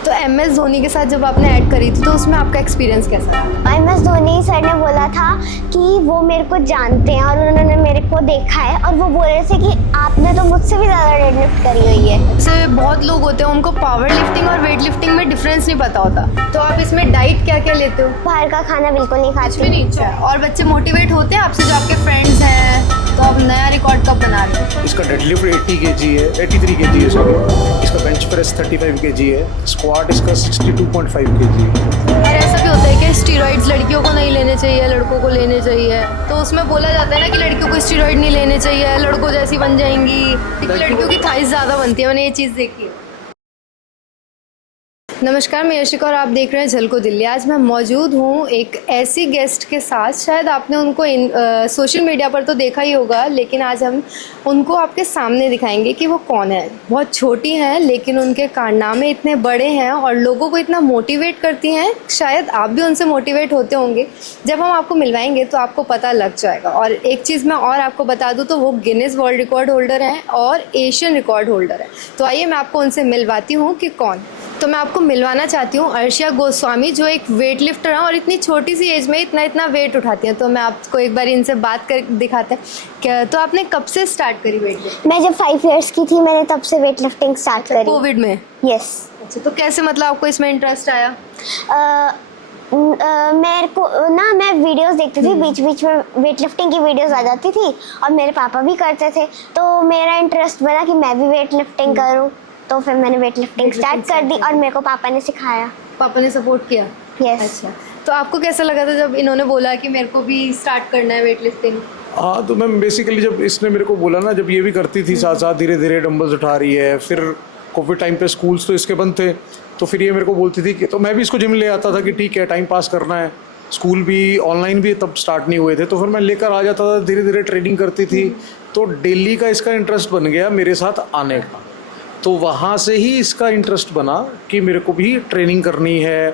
तो MS धोनी के साथ जब आपने ऐड करी थी तो उसमें आपका एक्सपीरियंस कैसा था? MS धोनी सर ने बोला था कि वो मेरे को जानते हैं और उन्होंने मेरे को देखा है और वो बोल रहे थे कि आपने तो मुझसे भी ज़्यादा डेड लिफ्ट करी हुई है। जैसे बहुत लोग होते हैं उनको पावर लिफ्टिंग और वेट लिफ्टिंग में डिफरेंस नहीं पता होता, तो आप इसमें डाइट क्या क्या लेते हो? बाहर का खाना बिल्कुल नहीं खाती। नहीं। और बच्चे मोटिवेट होते हैं आपसे जो आपके फ्रेंड्स हैं, तो आप नया रिकॉर्ड कब बना रहे हो? इसका डेडलिफ्ट 80 kg है, 83 kg है सॉरी। इसका बेंच प्रेस 35 kg है, स्क्वाट इसका 62.5 kg है। और ऐसा भी होता है कि स्टीरॉइड्स लड़कियों को नहीं लेने चाहिए, लड़कों को लेने चाहिए, तो उसमें बोला जाता है ना कि लड़कियों को स्टीरॉइड नहीं लेने चाहिए, लड़कों जैसी बन जाएंगी, लड़कियों की थाइस ज़्यादा बनती है, मैंने ये चीज़ देखी है। नमस्कार, मैं यशिका और आप देख रहे हैं झलको दिल्ली। आज मैं मौजूद हूँ एक ऐसी गेस्ट के साथ, शायद आपने उनको सोशल मीडिया पर तो देखा ही होगा, लेकिन आज हम उनको आपके सामने दिखाएंगे कि वो कौन है। बहुत छोटी हैं लेकिन उनके कारनामे इतने बड़े हैं और लोगों को इतना मोटिवेट करती हैं, शायद आप भी उनसे मोटिवेट होते होंगे। जब हम आपको मिलवाएंगे तो आपको पता लग जाएगा। और एक चीज़ मैं और आपको बता दूँ तो वो गिनीज वर्ल्ड रिकॉर्ड होल्डर हैं और एशियन रिकॉर्ड होल्डर हैं। तो आइए मैं आपको उनसे मिलवाती हूँ कि कौन। तो मैं आपको मिलवाना चाहती हूँ अर्शिया गोस्वामी, जो एक वेट लिफ्टर हैं और इतनी छोटी सी एज में इतना वेट उठाती हैं। तो मैं आपको एक बार इनसे बात कर दिखाते हैं क्या। तो आपने कब से स्टार्ट करी वेट लिफ्टिंग? मैं जब 5 इयर्स की थी मैंने तब से वेट लिफ्टिंग स्टार्ट करी। कोविड में? यस। अच्छा, तो कैसे मतलब आपको इसमें इंटरेस्ट आया? मेरे को ना, मैं वीडियोस देखती थी, बीच बीच में वेट लिफ्टिंग की वीडियोस आ जाती थी और मेरे पापा भी करते थे, तो मेरा इंटरेस्ट बना कि मैं भी वेट लिफ्टिंग करूँ। तो फिर मैंने वेट लिफ्टिंग स्टार्ट कर दी और मेरे को पापा ने सिखाया। पापा ने सपोर्ट किया? यस। अच्छा, तो आपको कैसा लगा था जब इन्होंने बोला कि मेरे को भी स्टार्ट करना है वेट लिफ्टिंग? हाँ, तो मैं बेसिकली जब इसने मेरे को बोला ना, जब ये भी करती थी साथ साथ धीरे धीरे डंबल्स उठा रही है, फिर कोविड टाइम पे स्कूल्स तो इसके बंद थे, तो फिर ये मेरे को बोलती थी कि, तो मैं भी इसको जिम ले आता था कि ठीक है टाइम पास करना है। स्कूल भी ऑनलाइन भी तब स्टार्ट नहीं हुए थे, तो फिर मैं लेकर आ जाता था, धीरे धीरे ट्रेनिंग करती थी, तो डेली का इसका इंटरेस्ट बन गया मेरे साथ आने का। तो वहाँ से ही इसका इंटरेस्ट बना कि मेरे को भी ट्रेनिंग करनी है,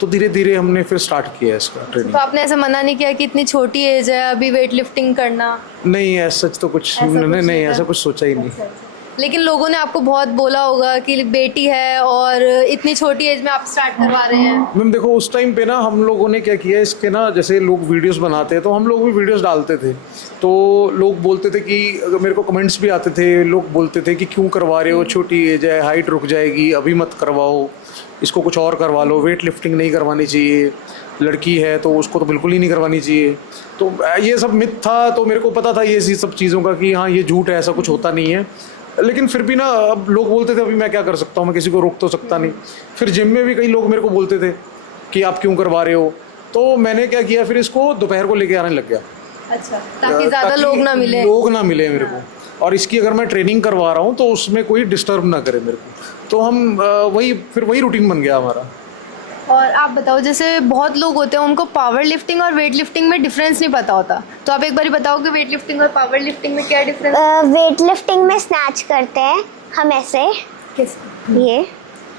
तो धीरे धीरे हमने फिर स्टार्ट किया इसका ट्रेनिंग। तो आपने ऐसा मना नहीं किया कि इतनी छोटी एज है अभी वेट लिफ्टिंग करना? नहीं, ऐसा सच तो कुछ नहीं, ऐसा कुछ सोचा ही नहीं। लेकिन लोगों ने आपको बहुत बोला होगा कि बेटी है और इतनी छोटी एज में आप स्टार्ट करवा रहे हैं। मैम देखो, उस टाइम पे ना हम लोगों ने क्या किया इसके ना, जैसे लोग वीडियोस बनाते हैं तो हम लोग भी वीडियोस डालते थे, तो लोग बोलते थे कि मेरे को कमेंट्स भी आते थे, लोग बोलते थे कि क्यों करवा रहे हो, छोटी एज है, हाइट रुक जाएगी, अभी मत करवाओ, इसको कुछ और करवा लो, वेट लिफ्टिंग नहीं करवानी चाहिए, लड़की है तो उसको तो बिल्कुल ही नहीं करवानी चाहिए। तो ये सब मिथ था, तो मेरे को पता था ये सब चीज़ों का कि हाँ ये झूठ है, ऐसा कुछ होता नहीं है। लेकिन फिर भी ना, अब लोग बोलते थे अभी मैं क्या कर सकता हूँ, मैं किसी को रोक तो सकता नहीं। फिर जिम में भी कई लोग मेरे को बोलते थे कि आप क्यों करवा रहे हो, तो मैंने क्या किया, फिर इसको दोपहर को लेके आने लग गया। अच्छा, ताकि ज़्यादा लोग ना मिले मेरे को, और इसकी अगर मैं ट्रेनिंग करवा रहा हूँ तो उसमें कोई डिस्टर्ब ना करे मेरे को। तो हम वही रूटीन बन गया हमारा। और आप बताओ, जैसे बहुत लोग होते हैं उनको पावर लिफ्टिंग और वेट लिफ्टिंग में डिफरेंस नहीं पता होता, तो आप एक बार बताओ कि वेट लिफ्टिंग और पावर लिफ्टिंग में क्या डिफरेंस? वेट लिफ्टिंग में स्नैच करते हैं हम ऐसे, किस? ये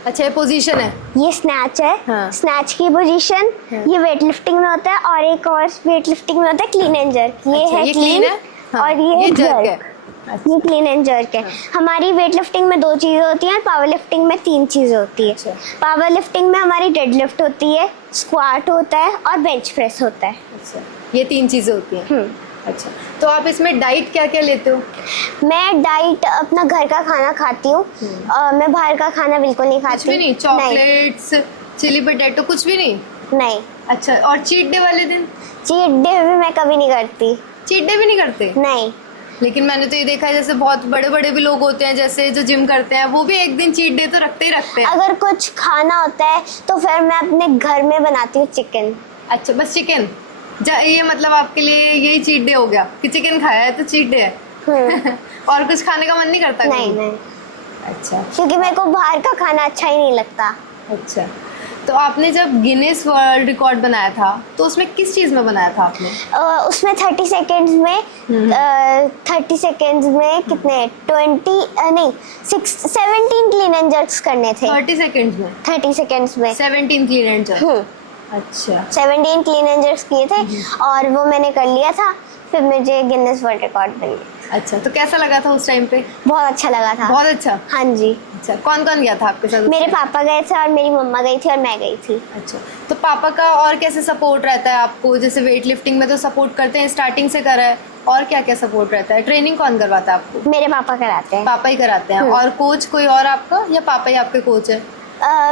अच्छा, ये पोजीशन है, ये स्नैच है। हाँ। स्नैच की पोजीशन ये वेट लिफ्टिंग में होता है, और एक और वेट लिफ्टिंग में होता है क्लीन एंड जर्क। ये अच्छा, है ये क्लीन है? हाँ, और ये जर्क है। ये क्लीन एंड जर्क है। हमारी वेट लिफ्टिंग में 2 चीज़ें होती हैं, पावर लिफ्टिंग में 3 चीज़ें होती है। अच्छा। पावर लिफ्टिंग में हमारी डेड लिफ्ट होती है, स्क्वाट होता है और बेंच प्रेस होता है। अच्छा, ये 3 चीज़ें होती हैं। अच्छा, तो आप इसमें डाइट क्या क्या लेते हो? मैं डाइट अपना घर का खाना खाती हूँ, मैं बाहर का खाना बिल्कुल नहीं खाती। कुछ भी नहीं? चॉकलेट्स, चिली पोटैटो, कुछ भी नहीं? नहीं। अच्छा, और चीट डे वाले दिन? चीट डे भी मैं कभी नहीं करती। चीट डे भी नहीं करते? नहीं। लेकिन मैंने तो ये देखा है, जैसे बहुत बड़े बड़े भी लोग होते हैं, जैसे जो जिम करते हैं, वो भी एक दिन चीट डे तो रखते ही रखते हैं। अगर कुछ खाना होता है तो फिर मैं अपने घर में बनाती हूँ चिकन। अच्छा, बस चिकन? ये मतलब आपके लिए यही चीट डे हो गया कि चिकन खाया है तो चीट डे है? और कुछ खाने का मन नहीं करता? नहीं। अच्छा, क्योंकि मेरे को बाहर का खाना अच्छा ही नहीं लगता। अच्छा, तो आपने जब गिनीज वर्ल्ड रिकॉर्ड बनाया था तो उसमें किस चीज़ में बनाया था आपने? उसमें 30 सेकेंड्स में 30 सेकेंड्स में कितने 17 क्लीन एंड जर्क्स करने थे। 30 सेकेंड्स में? 30 सेकेंड्स में 17 क्लीन एंड जर्क। अच्छा, 17 क्लीन एंड जर्क्स किए थे और वो मैंने कर लिया था, फिर मुझे गिनीज वर्ल्ड रिकॉर्ड मिल गया। अच्छा, तो कैसा लगा था उस टाइम पे? बहुत अच्छा लगा था। बहुत अच्छा। हाँ जी। अच्छा, कौन कौन गया था आपके साथ? मेरे पापा गए थे और मेरी मम्मा गई थी और मैं गई थी। अच्छा, तो पापा का और कैसे सपोर्ट रहता है आपको? जैसे वेट लिफ्टिंग में तो सपोर्ट करते हैं, स्टार्टिंग से करा है, और क्या क्या सपोर्ट रहता है? ट्रेनिंग कौन करवाता है आपको? मेरे पापा कराते हैं। पापा ही कराते हैं। और कोच कोई और आपका, या पापा ही आपके कोच है?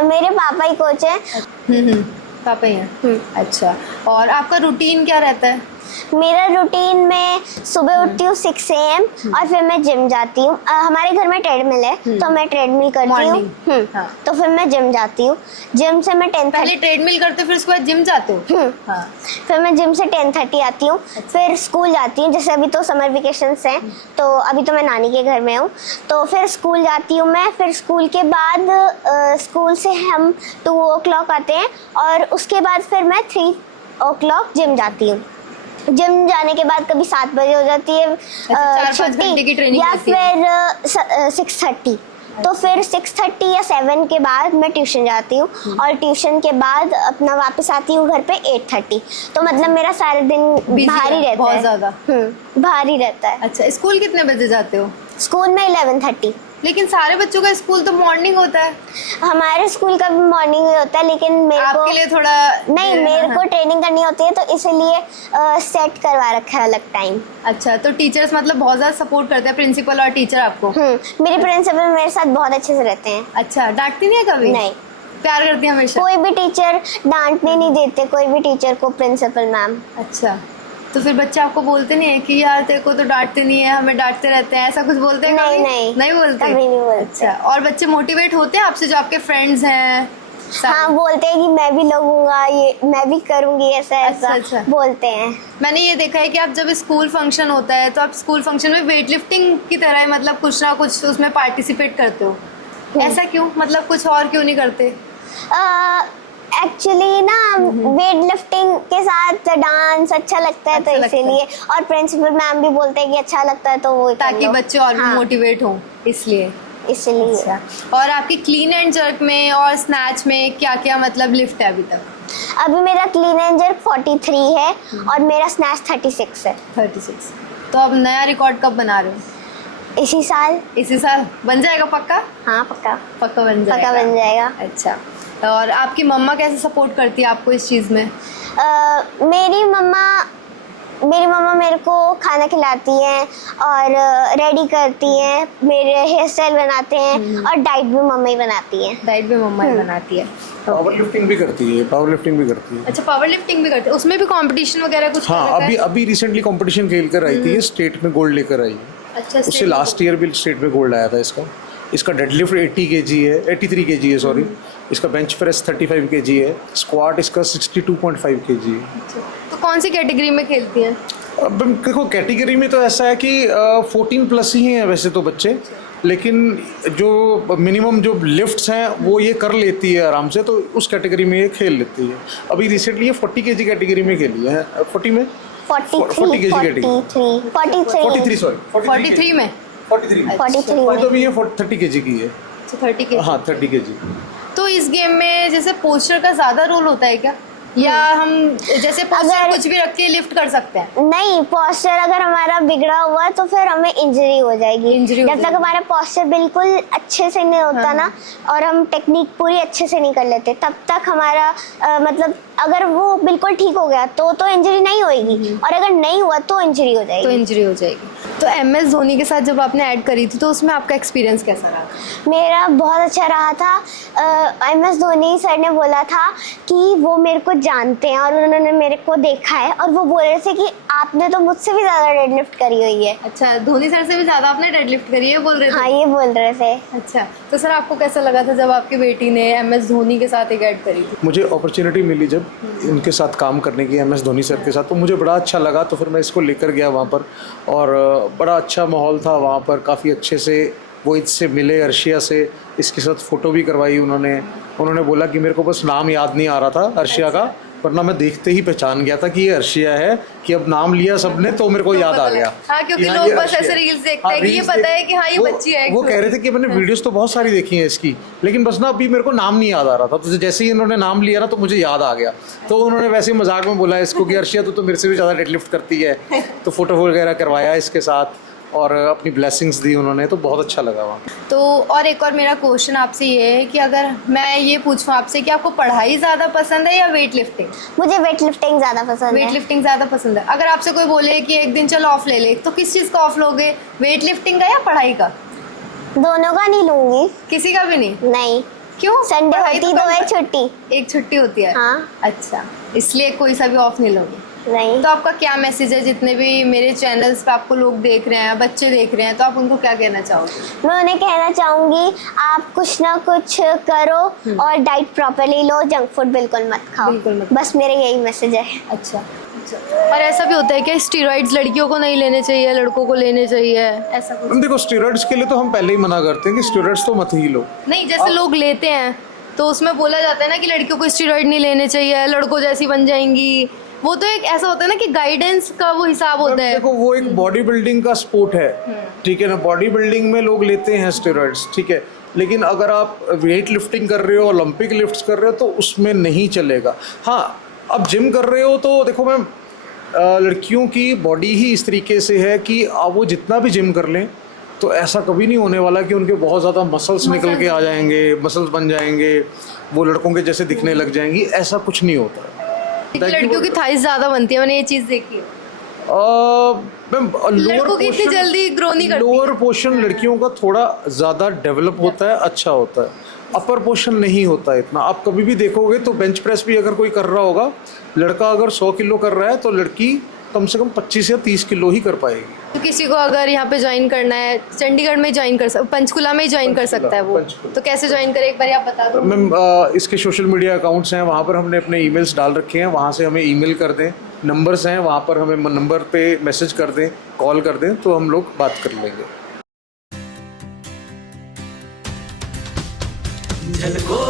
मेरे पापा ही कोच हैं। पापा ही हैं। अच्छा, और आपका रूटीन क्या रहता है? मेरा रूटीन में सुबह उठती हूँ 6 AM और फिर मैं जिम जाती हूँ। हमारे घर में ट्रेडमिल है तो मैं ट्रेडमिल करती हूँ। Morning। हाँ। तो फिर मैं जिम जाती हूँ। जिम से मैं 10:30 पहले ट्रेडमिल करते हो, फिर उसके बाद जिम जाते हो? हाँ। फिर मैं जिम से 10:30 आती हूँ। फिर स्कूल जाती हूँ, जैसे अभी तो समर वेकेशंस हैं तो अभी तो मैं नानी के घर में हूँ, तो फिर स्कूल जाती हूँ मैं। फिर स्कूल के बाद स्कूल से हम 2 o'clock आते हैं और उसके बाद फिर मैं 3 o'clock जिम जाती हूँ। जिम जाने के बाद कभी 7 बजे हो जाती है 4-5 घंटे की ट्रेनिंग या रहती है। फिर 6:30। तो फिर 6:30 या 7 के बाद मैं ट्यूशन जाती हूँ और ट्यूशन के बाद अपना वापस आती हूँ घर पे 8:30। तो मतलब मेरा सारे दिन Busy भारी है, रहता बहुत है। ज़्यादा। भारी रहता है। अच्छा, स्कूल कितने बजे जाते हो? स्कूल में 11:30। लेकिन सारे बच्चों का स्कूल तो मॉर्निंग होता है। हमारे स्कूल का भी मॉर्निंग ही होता है, लेकिन मेरे को आपके लिए थोड़ा नहीं, मेरे को ट्रेनिंग करनी होती है तो इसलिए सेट करवा रखा है अलग टाइम। अच्छा, तो टीचर्स मतलब बहुत ज़्यादा सपोर्ट करते हैं, प्रिंसिपल और टीचर आपको? मेरे प्रिंसिपल मेरे साथ बहुत अच्छे से रहते हैं। अच्छा, डांटती नहीं है कभी? नहीं, प्यार करती है हमेशा? कोई भी टीचर डांटने नहीं देते कोई भी टीचर को, प्रिंसिपल मैम। अच्छा, तो फिर बच्चे आपको बोलते नहीं है कि यार तेरे को तो डांटते नहीं है, हमें डांटते रहते हैं, ऐसा कुछ बोलते हैं? नहीं, कभी? नहीं, नहीं बोलते? कभी नहीं बोलते। अच्छा, और बच्चे मोटिवेट होते हैं आपसे, जो आपके फ्रेंड्स हैं? हाँ, बोलते हैं कि मैं भी लगूंगा, ये मैं भी करूंगी, ऐसा ऐसा अच्छा। बोलते हैं। मैंने ये देखा है कि आप जब स्कूल फंक्शन होता है तो आप स्कूल फंक्शन में वेट लिफ्टिंग की तरह मतलब कुछ ना कुछ उसमें पार्टिसिपेट करते हो। ऐसा क्यों? मतलब कुछ और क्यों नहीं करते? एक्चुअली ना वेट लिफ्टिंग के साथ डांस अच्छा लगता है, अच्छा तो लगता है। इसीलिए। और प्रिंसिपल मैम भी बोलते हैं कि अच्छा लगता है तो वो कर ताकि लो। बच्चे और भी हाँ, मोटिवेट हों, इसलिए। इसलिए। अच्छा, और आपकी क्लीन एंड जर्क में और स्नैच में क्या क्या मतलब लिफ्ट है अभी तक? अभी मेरा क्लीन एंड जर्क 43 है और मेरा स्नैच 36 है। 36। तो अब नया रिकॉर्ड कब बना रहे हो? इसी साल। इसी साल बन जाएगा पक्का? हाँ, पक्का पक्का बन जाएगा। पक्का बन जाएगा। अच्छा, और आपकी मम्मा कैसे सपोर्ट करती है आपको इस चीज़ में? मेरी मम्मा मेरे को खाना खिलाती हैं और रेडी करती हैं, मेरे हेयर स्टाइल बनाते हैं और डाइट भी मम्मा ही बनाती हैं। डाइट भी मम्मा ही बनाती है। पावर लिफ्टिंग भी करती है, पावर लिफ्टिंग भी करती है। अच्छा, पावर लिफ्टिंग भी करते हैं, उसमें भी कंपटीशन वगैरह कुछ हाँ, कर रखा है? अभी रिसेंटली कंपटीशन खेल कर आई थी, स्टेट में गोल्ड लेकर आई है। अच्छा, उससे state लास्ट ईयर भी स्टेट में गोल्ड आया था इसका डेडलिफ्ट 80 kg है, 83 kg है सॉरी। इसका बेंच प्रेस 35 kg है, स्क्वाट इसका 62.5 kg है। अच्छा, तो कौन सी कैटेगरी में खेलती हैं? अब देखो कैटेगरी में तो ऐसा है कि 14+ ही हैं वैसे तो बच्चे, लेकिन जो मिनिमम जो लिफ्ट्स हैं वो ये कर लेती है आराम से, तो उस कैटेगरी में ये खेल लेती है। अभी रिसेंटली ये 40 kg कैटेगरी में खेली है। 40 में 43 kg कैटेगरी 43 सॉरी 43 में? 43 में 43 और तो भी ये 30 kg की है। अच्छा, 30 के। हाँ 30 kg। तो इस गेम में जैसे पोस्चर का ज़्यादा रोल होता है क्या, या हम जैसे पोस्चर अगर- कुछ भी रख के लिफ्ट कर सकते हैं? नहीं, पोस्चर अगर हमारा बिगड़ा हुआ है तो फिर हमें इंजरी हो जाएगी। Injury हो जब तक जाएगी। हमारा पोस्चर बिल्कुल अच्छे से नहीं होता ना, और हम टेक्निक पूरी अच्छे से नहीं कर लेते, तब तक हमारा मतलब अगर वो बिल्कुल ठीक हो गया तो इंजरी नहीं होगी, और अगर नहीं हुआ तो इंजरी हो तो जाएगी। इंजरी हो जाएगी। तो MS धोनी के साथ जब आपने ऐड करी थी तो उसमें आपका एक्सपीरियंस कैसा रहा? मेरा बहुत अच्छा रहा था। MS धोनी सर ने बोला था कि वो मेरे को जानते हैं और उन्होंने मेरे को देखा है, और वो बोल रहे थे कि आपने तो मुझसे भी ज़्यादा डेडलिफ्ट करी हुई है। अच्छा, धोनी सर से भी ज़्यादा आपने डेडलिफ्ट करी है बोल रहे थे? हाँ, ये बोल रहे थे। अच्छा, तो सर आपको कैसा लगा था जब आपकी बेटी ने MS धोनी के साथ एक ऐड करी थी? मुझे अपॉर्चुनिटी मिली जब इनके साथ काम करने की, MS धोनी सर के साथ, तो मुझे बड़ा अच्छा लगा। तो फिर मैं इसको लेकर गया वहाँ पर, और बड़ा अच्छा माहौल था वहाँ पर। काफ़ी अच्छे से वो इससे मिले, अर्शिया से, इसके साथ फ़ोटो भी करवाई उन्होंने बोला कि मेरे को बस नाम याद नहीं आ रहा था अर्शिया का, वरना मैं देखते ही पहचान गया था कि ये अर्शिया है, कि अब नाम लिया सबने तो मेरे को याद आ गया। हाँ, क्योंकि कि हाँ, लोग ये बस अर्शिया ऐसे है। रील्स देखते हाँ, हैं कि ये रील्स पता है कि हाँ, ये बच्ची है। वो कह रहे थे कि मैंने वीडियोस तो बहुत सारी देखी हैं इसकी, लेकिन बस ना अभी मेरे को नाम नहीं याद आ रहा था। तो जैसे ही इन्होंने नाम लिया ना तो मुझे याद आ गया। तो उन्होंने वैसे ही मजाक में बोला इसको कि अर्शिया तो मेरे से भी ज़्यादा डेडलिफ्ट करती है, तो फोटो वगैरह करवाया इसके साथ। और अपनी ब्लेसिंग्स दी उन्होंने, तो बहुत अच्छा लगा वहाँ। तो और एक और मेरा क्वेश्चन आपसे ये है कि अगर मैं ये पूछूं आपसे कि आपको पढ़ाई ज़्यादा पसंद है या वेट लिफ्टिंग? मुझे वेट लिफ्टिंग ज़्यादा पसंद वेट है। लिफ्टिंग ज़्यादा पसंद है। अगर आपसे कोई बोले कि एक दिन चलो ऑफ ले ले, तो किस चीज़ का ऑफ लोगे, वेट लिफ्टिंग का या पढ़ाई का? दोनों का नहीं लूंगी। किसी का भी नहीं? नहीं, क्यों? संडे पढ़ाई होती तो तो कम- है छुट्टी। एक छुट्टी होती है। हाँ। अच्छा, इसलिए कोई सा भी ऑफ नहीं लोगे? नहीं, तो आपका क्या मैसेज है, जितने भी मेरे चैनल्स पे आपको लोग देख रहे हैं, बच्चे देख रहे हैं, तो आप उनको क्या कहना चाहोगे? मैं उन्हें कहना चाहूंगी आप कुछ ना कुछ करो और डाइट प्रॉपर्ली लो, जंक फूड बिल्कुल मत खाओ। बिल्कुल मत। बस मेरे यही मैसेज है। अच्छा। और ऐसा भी होता है कि स्टीरॉइड्स लड़कियों को नहीं लेने चाहिए, लड़कों को लेने चाहिए, ऐसा कुछ? देखो, स्टेरॉइड्स के लिए तो हम पहले ही मना करते हैं कि स्टेरॉइड्स तो मत ही लो। नहीं, जैसे लोग लेते हैं तो उसमें बोला जाता है ना कि लड़कियों को स्टीरॉइड नहीं लेने चाहिए, लड़कों जैसी बन जाएंगी। वो तो एक ऐसा होता है ना कि गाइडेंस का वो हिसाब होता है। देखो, वो एक बॉडी बिल्डिंग का स्पोर्ट है, ठीक है ना। बॉडी बिल्डिंग में लोग लेते हैं स्टेरॉइड्स, ठीक है, लेकिन अगर आप वेट लिफ्टिंग कर रहे हो, ओलंपिक लिफ्ट्स कर रहे हो, तो उसमें नहीं चलेगा। हाँ, अब जिम कर रहे हो तो देखो मैम, लड़कियों की बॉडी ही इस तरीके से है कि आप वो जितना भी जिम कर लें तो ऐसा कभी नहीं होने वाला कि उनके बहुत ज़्यादा मसल्स निकल के आ जाएंगे, मसल्स बन जाएंगे, वो लड़कों के जैसे दिखने लग जाएंगी। ऐसा कुछ नहीं होता है। लड़कियों की थाइस ज्यादा बनती है, मैंने ये चीज देखी है। मैम, लड़कों की इतनी जल्दी ग्रो नहीं करती। लोअर पोर्शन लड़कियों का थोड़ा ज़्यादा डेवलप होता है, अच्छा होता है। अपर पोर्शन नहीं होता है इतना। आप कभी भी देखोगे तो बेंच प्रेस भी अगर कोई कर रहा होगा, लड़का अगर 100 किलो कर रहा है तो लड़की कम से कम 25 या 30 किलो ही कर पाएगी। तो किसी को अगर यहाँ पे ज्वाइन करना है, चंडीगढ़ में ज्वाइन कर सकता, पंचकुला में ही ज्वाइन कर सकता है वो, पंचकुला। तो कैसे ज्वाइन करे, एक बार आप बता दो। मैम, इसके सोशल मीडिया अकाउंट्स हैं, वहाँ पर हमने अपने ईमेल्स डाल रखे हैं, वहाँ से हमें ईमेल कर दें। नंबर्स हैं, वहाँ पर हमें नंबर पे मैसेज कर दें, कॉल कर दें, तो हम लोग बात कर लेंगे। झलको